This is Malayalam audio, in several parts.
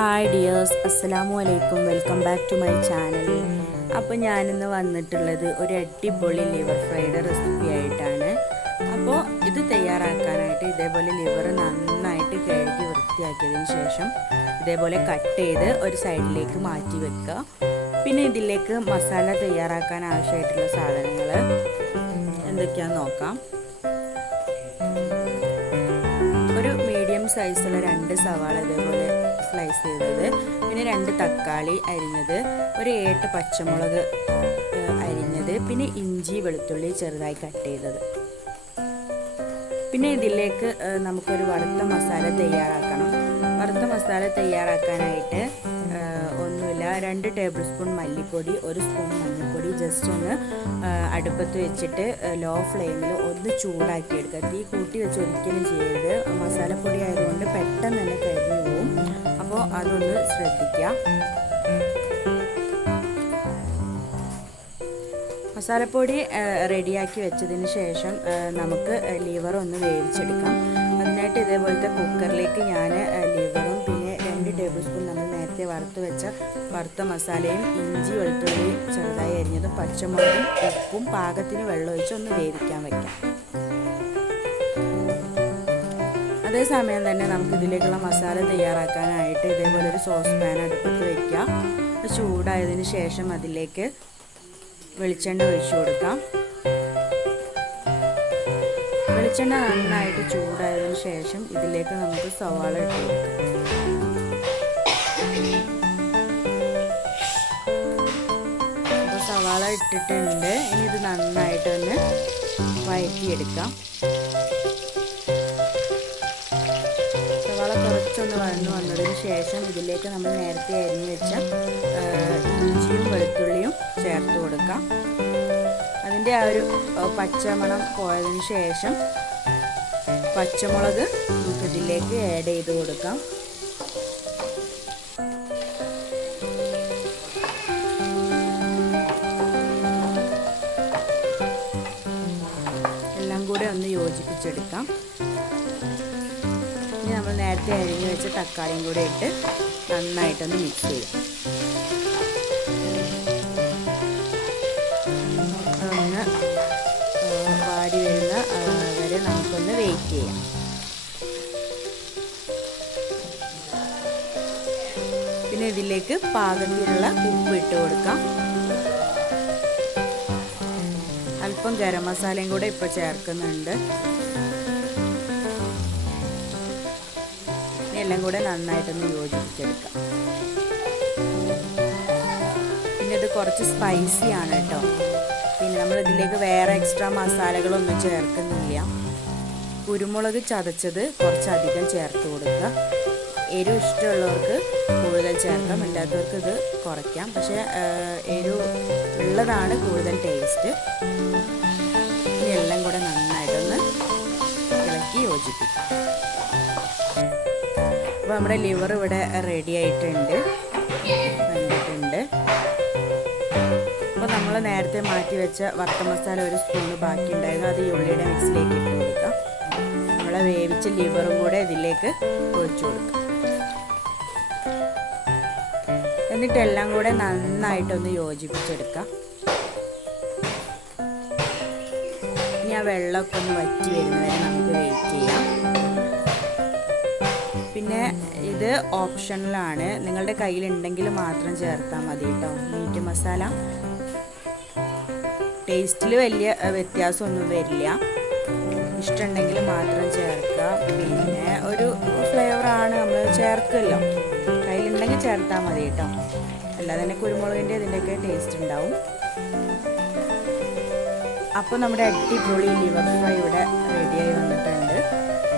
ഹായ് ഡിയേഴ്സ്, അസ്സലാമു അലൈക്കും. Welcome back to my channel. അപ്പോൾ ഞാനിന്ന് വന്നിട്ടുള്ളത് ഒരു അടിപൊളി ലിവർ ഫ്രൈഡ് റെസിപ്പി ആയിട്ടാണ്. അപ്പോൾ ഇത് തയ്യാറാക്കാനായിട്ട് ഇതേപോലെ ലിവർ നന്നായിട്ട് കഴുകി വൃത്തിയാക്കിയതിന് ശേഷം ഇതേപോലെ കട്ട് ചെയ്ത് ഒരു സൈഡിലേക്ക് മാറ്റി വെക്കുക. പിന്നെ ഇതിലേക്ക് മസാല തയ്യാറാക്കാൻ ആവശ്യമായിട്ടുള്ള സാധനങ്ങൾ എന്തൊക്കെയാണെന്ന് നോക്കാം. ഒരു മീഡിയം സൈസുള്ള 2 സവാള ഇതേപോലെ സ്ലൈസ് ചെയ്തത്, പിന്നെ 2 തക്കാളി അരിഞ്ഞത്, ഒരു 7 പച്ചമുളക് അരിഞ്ഞത്, പിന്നെ ഇഞ്ചി വെളുത്തുള്ളി ചെറുതായി കട്ട് ചെയ്തത്. പിന്നെ ഇതിലേക്ക് നമുക്കൊരു വറുത്ത മസാല തയ്യാറാക്കണം. വറുത്ത മസാല തയ്യാറാക്കാനായിട്ട് ഒന്നുമില്ല, 2 ടേബിൾ സ്പൂൺ മല്ലിപ്പൊടി, 1 സ്പൂൺ മഞ്ഞൾപ്പൊടി ജസ്റ്റ് ഒന്ന് അടുപ്പത്ത് വെച്ചിട്ട് ലോ ഫ്ലെയിമിൽ ഒന്ന് ചൂടാക്കി എടുക്കുക. തീ കൂട്ടി വെച്ച് ഒരിക്കലും ചെയ്യരുത്. മസാലപ്പൊടി ആയതുകൊണ്ട് പെട്ടെന്ന് തന്നെ കരിഞ്ഞു പോവും. അപ്പോൾ അതൊന്ന് ശ്രദ്ധിക്കുക. മസാലപ്പൊടി റെഡിയാക്കി വെച്ചതിന് ശേഷം നമുക്ക് ലിവർ ഒന്ന് വേവിച്ചെടുക്കാം. അതിനായിട്ട് ഇതേപോലത്തെ കുക്കറിലേക്ക് ഞാൻ ലിവറും പിന്നെ 2 ടേബിൾ സ്പൂൺ നമ്മൾ നേരത്തെ വറുത്ത് വെച്ച വറുത്ത മസാലയും ഇഞ്ചി വെളുത്തുള്ളി ചെറുതായി അരിഞ്ഞതും പച്ചമുളകും ഉപ്പും പാകത്തിന് വെള്ളം ഒഴിച്ച് ഒന്ന് വേവിക്കാൻ വയ്ക്കാം. അതേസമയം തന്നെ നമുക്ക് ഇതിലേക്കുള്ള മസാല തയ്യാറാക്കാനായിട്ട് ഇതേപോലെ ഒരു സോസ് പാൻ അടുപ്പത്ത് വയ്ക്കുക. ചൂടായതിന് ശേഷം അതിലേക്ക് വെളിച്ചെണ്ണ ഒഴിച്ചു കൊടുക്കാം. വെളിച്ചെണ്ണ നന്നായിട്ട് ചൂടായതിനു ശേഷം ഇതിലേക്ക് നമുക്ക് സവാള ഇട്ട് കൊടുക്കാം. അപ്പോൾ സവാള ഇട്ടിട്ടുണ്ട്. ഇനി ഇത് നന്നായിട്ടൊന്ന് വഴറ്റിയെടുക്കാം. സവാള കുറച്ചൊന്ന് വന്നതിന് ശേഷം ഇതിലേക്ക് നമ്മൾ നേരത്തെ അരിഞ്ഞു വെച്ച ഇഞ്ചിയും വെളുത്തുള്ളിയും ചേർത്ത് കൊടുക്കാം. അതിൻ്റെ ആ ഒരു പച്ചമണം പോയതിന് ശേഷം പച്ചമുളക് നമുക്ക് ഇതിലേക്ക് ആഡ് ചെയ്ത് കൊടുക്കാം. എല്ലാം കൂടെ ഒന്ന് യോജിപ്പിച്ചെടുക്കാം. ഇനി നമ്മൾ നേരത്തെ അരിഞ്ഞു വെച്ച തക്കാളിയും കൂടെ ഇട്ട് നന്നായിട്ടൊന്ന് മിക്സ് ചെയ്യാം. ഒന്ന് വാടി വരുന്ന വരെ നമുക്കൊന്ന് വെയിറ്റ് ചെയ്യാം. പിന്നെ ഇതിലേക്ക് പാകത്തിനുള്ള ഉപ്പ് ഇട്ട് കൊടുക്കാം. അല്പം ഗരം മസാലയും കൂടെ ഇപ്പോൾ ചേർക്കുന്നുണ്ട്. എല്ലാം കൂടെ നന്നായിട്ടൊന്ന് യോജിപ്പിച്ചെടുക്കാം. പിന്നെ ഇത് കുറച്ച് സ്പൈസിയാണ് കേട്ടോ. പിന്നെ നമ്മൾ ഇതിലേക്ക് വേറെ എക്സ്ട്രാ മസാലകളൊന്നും ചേർക്കുന്നില്ല. കുരുമുളക് ചതച്ചത് കുറച്ചധികം ചേർത്ത് കൊടുക്കുക. എരിവ് ഇഷ്ടമുള്ളവർക്ക് കൂടുതൽ ചേർക്കാം, ഇല്ലാത്തവർക്ക് ഇത് കുറയ്ക്കാം. പക്ഷേ എരിവ് ഉള്ളതാണ് കൂടുതൽ ടേസ്റ്റ്. ഇനി എല്ലാം കൂടെ നന്നായിട്ടൊന്ന് ഇളക്കി യോജിപ്പിക്കാം. അപ്പോൾ നമ്മുടെ ലിവർ ഇവിടെ റെഡി ആയിട്ടുണ്ട്, വന്നിട്ടുണ്ട്. അപ്പോൾ നമ്മൾ നേരത്തെ മാറ്റി വെച്ച വറുത്ത മസാല 1 സ്പൂണ് ബാക്കി ഉണ്ടായിരുന്നു. അത് ഈ ഉള്ളിയുടെ മിക്സിലേക്ക് ഇട്ട് കൊടുക്കാം. നമ്മൾ വേവിച്ച ലിവറും കൂടെ ഇതിലേക്ക് ഒഴിച്ചു കൊടുക്കാം. എന്നിട്ട് എല്ലാം കൂടെ നന്നായിട്ടൊന്ന് യോജിപ്പിച്ചെടുക്കാം. ഇനി ആ വെള്ളമൊക്കെ ഒന്ന് വറ്റി വരുന്നവരെ നമുക്ക് വെയിറ്റ് ചെയ്യാം. പിന്നെ ഇത് ഓപ്ഷണലാണ്, നിങ്ങളുടെ കയ്യിലുണ്ടെങ്കിൽ മാത്രം ചേർത്താൽ മതി കേട്ടോ. മീറ്റ് മസാല ടേസ്റ്റിൽ വലിയ വ്യത്യാസമൊന്നും വരില്ല. ഇഷ്ടമുണ്ടെങ്കിൽ മാത്രം ചേർക്കുക. പിന്നെ ഒരു ഫ്ലേവറാണ്, നമ്മൾ ചേർക്കുമല്ലോ. കയ്യിലുണ്ടെങ്കിൽ ചേർത്താൽ മതി കേട്ടോ. അല്ലാതെ തന്നെ കുരുമുളകിൻ്റെ ഇതിൻ്റെയൊക്കെ ടേസ്റ്റ് ഉണ്ടാവും. അപ്പോൾ നമ്മുടെ അടിപൊളി ലിവർ ഫ്രൈ ഇവിടെ റെഡിയായി വന്നിട്ടുണ്ട്.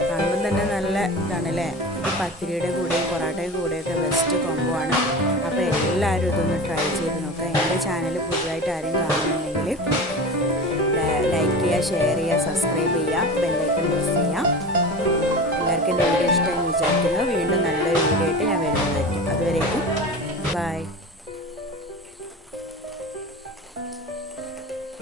കാണുമ്പം തന്നെ നല്ല ഇതാണല്ലേ. ഇത് പത്തിരിയുടെ കൂടെയും പൊറാട്ടയുടെ കൂടെയൊക്കെ ബെസ്റ്റ് കോംബോ ആണ്. അപ്പോൾ എല്ലാവരും ഇതൊന്ന് ട്രൈ ചെയ്ത് നോക്കുക. എൻ്റെ ചാനൽ പുതുതായിട്ട് ആരെയും കാണുന്നുണ്ടെങ്കിൽ ലൈക്ക് ചെയ്യുക, ഷെയർ ചെയ്യുക, സബ്സ്ക്രൈബ് ചെയ്യുക, ബെല്ലൈക്കൺ പ്രസ് ചെയ്യുക. എല്ലാവർക്കും എൻ്റെ വീഡിയോ ഇഷ്ടമായി വിചാരിക്കുന്നു. വീണ്ടും നല്ലൊരു വീഡിയോ ആയിട്ട് ഞാൻ വരുന്നതായിരിക്കും. അതുവരേക്കും ബൈ.